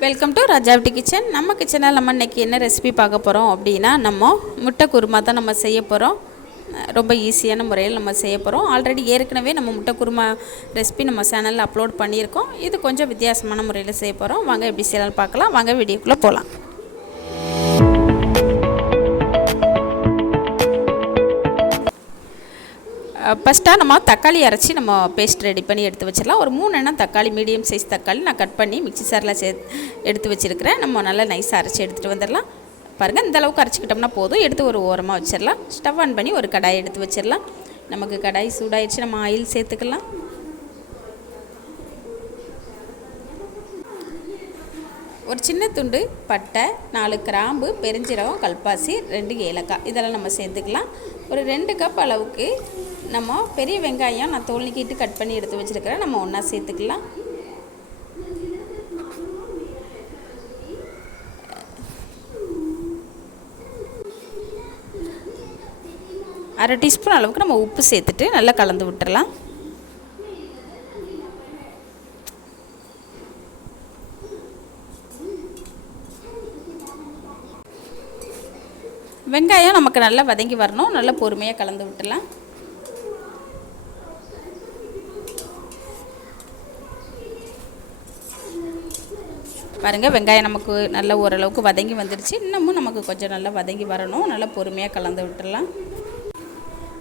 Welcome to ராஜாவிட்டி kitchen நம்ம கிச்சனில் நம்ம இன்றைக்கி என்ன ரெசிபி பார்க்க போகிறோம் அப்படின்னா நம்ம முட்டை குருமா தான் நம்ம செய்ய போகிறோம் ரொம்ப ஈஸியான முறையில் நம்ம செய்ய போகிறோம் ஆல்ரெடி ஏற்கனவே நம்ம முட்டை குருமா ரெசிபி நம்ம சேனலில் அப்லோட் பண்ணியிருக்கோம். இது கொஞ்சம் வித்தியாசமான முறையில் செய்ய போகிறோம் வாங்க எப்படி செய்யலாம்னு பார்க்கலாம். வாங்க வீடியோக்குள்ளே போகலாம் ஃபஸ்ட்டாக நம்ம தக்காளி அரைச்சி நம்ம பேஸ்ட் ரெடி பண்ணி எடுத்து வச்சிடலாம். ஒரு மூணு எண்ணம் தக்காளி மீடியம் சைஸ் தக்காளி நான் கட் பண்ணி மிக்சி சாரில் சே எடுத்து வச்சுருக்கிறேன். நம்ம நல்லா நைஸாக அரைச்சி எடுத்துகிட்டு வந்துடலாம். பாருங்கள் இந்த அளவுக்கு அரைச்சிக்கிட்டோம்னா போதும். எடுத்து ஒரு ஓரமாக வச்சிடலாம். ஸ்டவ் ஆன் பண்ணி ஒரு கடாய் எடுத்து வச்சிடலாம். நமக்கு கடாய் சூடாயிடுச்சு நம்ம ஆயில் சேர்த்துக்கலாம். ஒரு சின்ன துண்டு பட்டை நாலு கிராம்பு பெருஞ்சீரகம் கல்பாசி ரெண்டு ஏலக்காய். இதெல்லாம் நம்ம சேர்த்துக்கலாம். ஒரு ரெண்டு கப் அளவுக்கு நம்ம பெரிய வெங்காயம் நான் தோல் நீக்கிட்டு கட் பண்ணி எடுத்து வச்சுருக்கிறேன். நம்ம ஒன்றா சேர்த்துக்கலாம். அரை டீஸ்பூன் அளவுக்கு நம்ம உப்பு சேர்த்துட்டு நல்லா கலந்து விட்டுறலாம். வெங்காயம் நமக்கு நல்லா வதங்கி வரணும். நல்லா பொறுமையாக கலந்து விட்டுலாம் பாருங்கள் வெங்காயம் நமக்கு நல்ல ஓரளவுக்கு வதங்கி வந்துடுச்சு இன்னமும் நமக்கு கொஞ்சம் நல்லா வதங்கி வரணும். நல்லா பொறுமையாக கலந்து விட்டுடலாம்.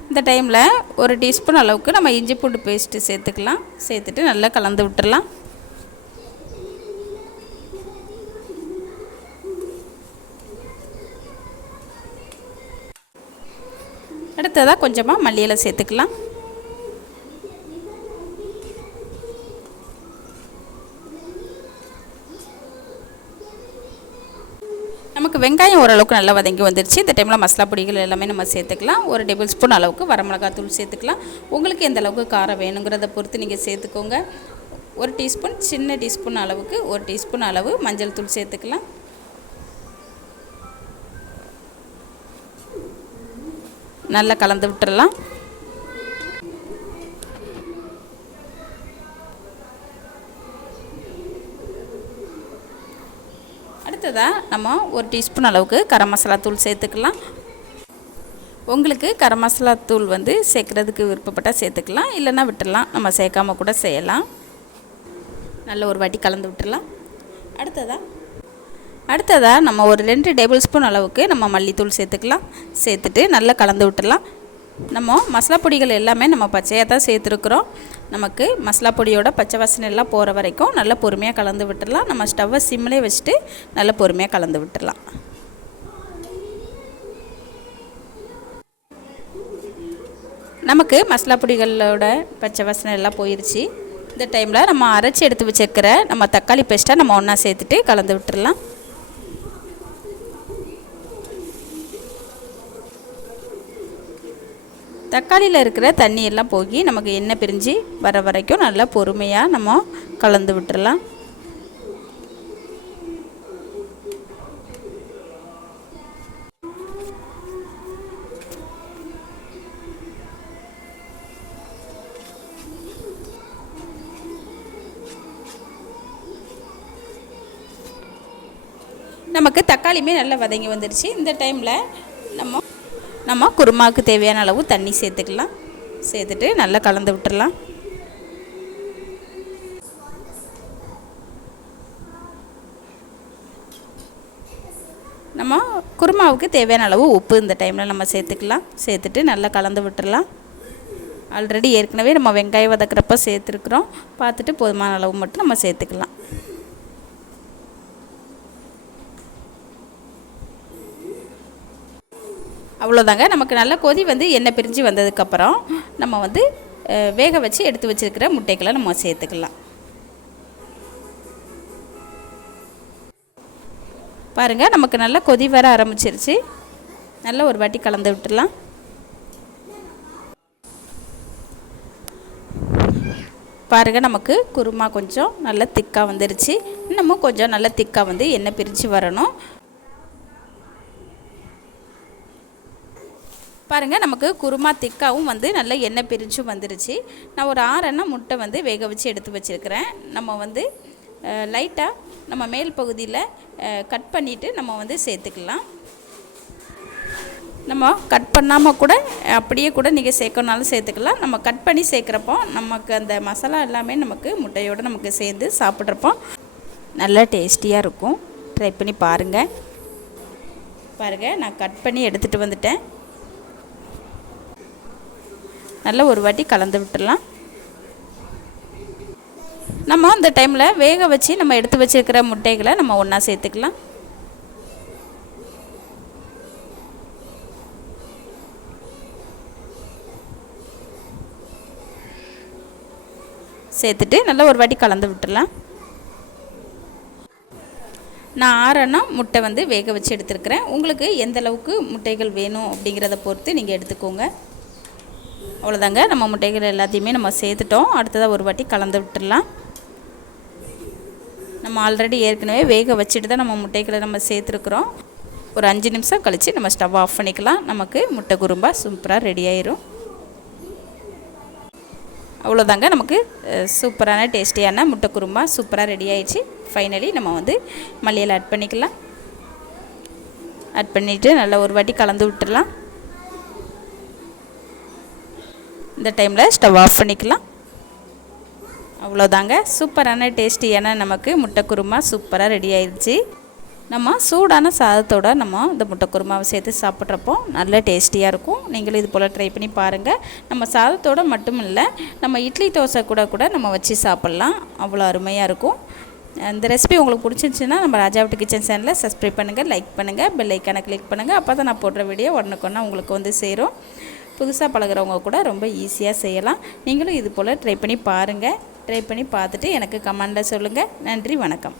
இந்த டைமில் ஒரு டீஸ்பூன் அளவுக்கு நம்ம இஞ்சி பூண்டு பேஸ்ட்டு சேர்த்துக்கலாம். சேர்த்துட்டு நல்லா கலந்து விட்டுடலாம். அடுத்ததாக கொஞ்சமாக மல்லியில் சேர்த்துக்கலாம். நமக்கு வெங்காயம் ஓரளவுக்கு நல்லா வதங்கி வந்துருச்சு. இந்த டைமில் மசாலா பொடிகள் எல்லாமே நம்ம சேர்த்துக்கலாம். ஒரு டேபிள் ஸ்பூன் அளவுக்கு வரமிளகாத்தூள் சேர்த்துக்கலாம். உங்களுக்கு எந்த அளவுக்கு காரம் வேணுங்கிறத பொறுத்து நீங்கள் சேர்த்துக்கோங்க. ஒரு டீஸ்பூன் சின்ன டீஸ்பூன் அளவுக்கு ஒரு டீஸ்பூன் அளவு மஞ்சள் தூள் சேர்த்துக்கலாம். நல்லா கலந்து விட்டுறலாம். அடுத்ததாக நம்ம ஒரு டீஸ்பூன் அளவுக்கு கரம் மசாலா தூள் சேர்த்துக்கலாம். உங்களுக்கு கரம் மசாலா தூள் வந்து சேர்க்குறதுக்கு விருப்பப்பட்டால் சேர்த்துக்கலாம். இல்லைன்னா விட்டுடலாம் நம்ம சேர்க்காம கூட செய்யலாம். நல்ல ஒரு வாட்டி கலந்து விட்டுடலாம் அடுத்ததாக அடுத்ததாக நம்ம ஒரு ரெண்டு டேபிள் ஸ்பூன் அளவுக்கு நம்ம மல்லித்தூள் சேர்த்துக்கலாம். சேர்த்துட்டு நல்லா கலந்து விட்டுடலாம். நம்ம மசாலா பொடிகள் எல்லாமே நம்ம பச்சையாக தான் சேர்த்துருக்குறோம். நமக்கு மசாலா பொடியோட பச்சை வாசனை எல்லாம் போகிற வரைக்கும் நல்லா பொறுமையாக கலந்து விட்டுடலாம். நம்ம ஸ்டவ்வை சிம்மிலே வச்சுட்டு நல்லா பொறுமையாக கலந்து விட்டுடலாம். நமக்கு மசாலா பொடிகளோட பச்சை வாசனை எல்லாம் போயிடுச்சு இந்த டைமில் நம்ம அரைச்சி எடுத்து வச்சுருக்கிற நம்ம தக்காளி பேஸ்ட்டை நம்ம ஒன்றா சேர்த்துட்டு கலந்து விட்டுடலாம். தக்காளியில் இருக்கிற தண்ணி எல்லாம் போகி நமக்கு எண்ணெய் பிரிஞ்சு வர வரைக்கும் நல்லா பொறுமையாக நம்ம கலந்து விட்டுடலாம் நமக்கு தக்காளியுமே நல்லா வதங்கி வந்துடுச்சு இந்த டைமில் நம்ம குருமாவுக்கு தேவையான அளவு தண்ணி சேர்த்துக்கலாம். சேர்த்துட்டு நல்லா கலந்து விட்டுடலாம் நம்ம குருமாவுக்கு தேவையான அளவு உப்பு இந்த டைமில் நம்ம சேர்த்துக்கலாம். சேர்த்துட்டு நல்லா கலந்து விட்டுடலாம் ஆல்ரெடி ஏற்கனவே நம்ம வெங்காயம் வதக்கிறப்ப சேர்த்துருக்குறோம். பார்த்துட்டு போதுமான அளவு மட்டும் நம்ம சேர்த்துக்கலாம். அவ்வளோதாங்க நமக்கு நல்ல கொதி வந்து எண்ணெய் பிரிஞ்சு வந்ததுக்கப்புறம் நம்ம வந்து வேக வச்சு எடுத்து வச்சுருக்கிற முட்டைகளை நம்ம சேர்த்துக்கலாம். பாருங்கள் நமக்கு நல்லா கொதி வர ஆரம்பிச்சிருச்சு. நல்ல ஒரு வாட்டி கலந்து விட்டுடலாம். பாருங்கள் நமக்கு குருமா கொஞ்சம் நல்லா திக்காக வந்துருச்சு. இன்னமும் கொஞ்சம் நல்லா திக்காக வந்து எண்ணெய் பிரித்து வரணும். பாருங்கள் நமக்கு குருமா திக்காவும் வந்து நல்ல எண்ணெய் பிரிச்சும் வந்துருச்சு. நான் ஒரு ஆறெண்ணெய் முட்டை வந்து வேக வச்சு எடுத்து வச்சுருக்கிறேன். நம்ம வந்து லைட்டாக நம்ம மேல் பகுதியில் கட் பண்ணிவிட்டு நம்ம வந்து சேர்த்துக்கலாம். நம்ம கட் பண்ணாமல் கூட அப்படியே கூட நீங்கள் சேர்க்கணுனாலும் சேர்த்துக்கலாம். நம்ம கட் பண்ணி சேர்க்குறப்போ நமக்கு அந்த மசாலா எல்லாமே நமக்கு முட்டையோடு நமக்கு சேர்ந்து சாப்பிட்றப்போ நல்லா டேஸ்டியாக இருக்கும். ட்ரை பண்ணி பாருங்கள் பாருங்கள் நான் கட் பண்ணி எடுத்துகிட்டு வந்துட்டேன். நல்லா ஒரு வாட்டி கலந்து விட்டுடலாம். நம்ம அந்த டைமில் வேக வச்சு நம்ம எடுத்து வச்சுருக்கிற முட்டைகளை நம்ம ஒன்றா சேர்த்துக்கலாம். சேர்த்துட்டு நல்லா ஒரு வாட்டி கலந்து விட்டுடலாம். நான் ஆறனா முட்டை வந்து வேக வச்சு எடுத்துருக்கிறேன். உங்களுக்கு எந்த அளவுக்கு முட்டைகள் வேணும் அப்படிங்கிறத பொறுத்து நீங்கள் எடுத்துக்கோங்க. அவ்வளோதாங்க. நம்ம முட்டைகள் எல்லாத்தையுமே நம்ம சேர்த்துட்டோம். அடுத்ததாக ஒரு வாட்டி கலந்து விட்டுடலாம். நம்ம ஆல்ரெடி ஏற்கனவே வேக வச்சுட்டு தான் நம்ம முட்டைகளை நம்ம சேர்த்துருக்குறோம். ஒரு அஞ்சு நிமிஷம் கழித்து நம்ம ஸ்டவ் ஆஃப் பண்ணிக்கலாம். நமக்கு முட்டை குரும்பா சூப்பராக ரெடி ஆயிரும். அவ்வளோதாங்க. நமக்கு சூப்பரான டேஸ்டியான முட்டை குருமா சூப்பராக ரெடி ஆயிடுச்சு. ஃபைனலி நம்ம வந்து மல்லியில் ஆட் பண்ணிக்கலாம். ஆட் பண்ணிவிட்டு நல்லா ஒரு வாட்டி கலந்து விட்டுடலாம். இந்த டைமில் ஸ்டவ் ஆஃப் பண்ணிக்கலாம். அவ்வளோதாங்க சூப்பரான டேஸ்டியான நமக்கு. முட்டை குருமா சூப்பராக ரெடி ஆயிடுச்சு நம்ம சூடான சாதத்தோடு நம்ம இந்த முட்டை குருமாவை சேர்த்து சாப்பிட்றப்போ நல்ல டேஸ்டியாக இருக்கும். நீங்களும் இது போல் ட்ரை பண்ணி பாருங்கள் நம்ம சாதத்தோடு மட்டும் இல்லை நம்ம இட்லி தோசை கூட கூட நம்ம வச்சு சாப்பிட்லாம். அவ்வளோ அருமையாக இருக்கும். இந்த ரெசிபி உங்களுக்கு பிடிச்சிருந்துச்சுன்னா நம்ம ராஜாவட்டு கிச்சன் சேனலில் சப்ஸ்கிரைப் பண்ணுங்கள் லைக் பண்ணுங்கள் பெல் ஐக்கானை கிளிக் பண்ணுங்கள் அப்போ தான் நான் போடுற வீடியோ உடனுக்கொன்னா உங்களுக்கு வந்து சேரும். புதுசாக பழகிறவங்க கூட ரொம்ப ஈஸியாக செய்யலாம். நீங்களும் இது போல் ட்ரை பண்ணி பாருங்கள் ட்ரை பண்ணி பார்த்துட்டு எனக்கு கமெண்டில் சொல்லுங்கள் நன்றி வணக்கம்.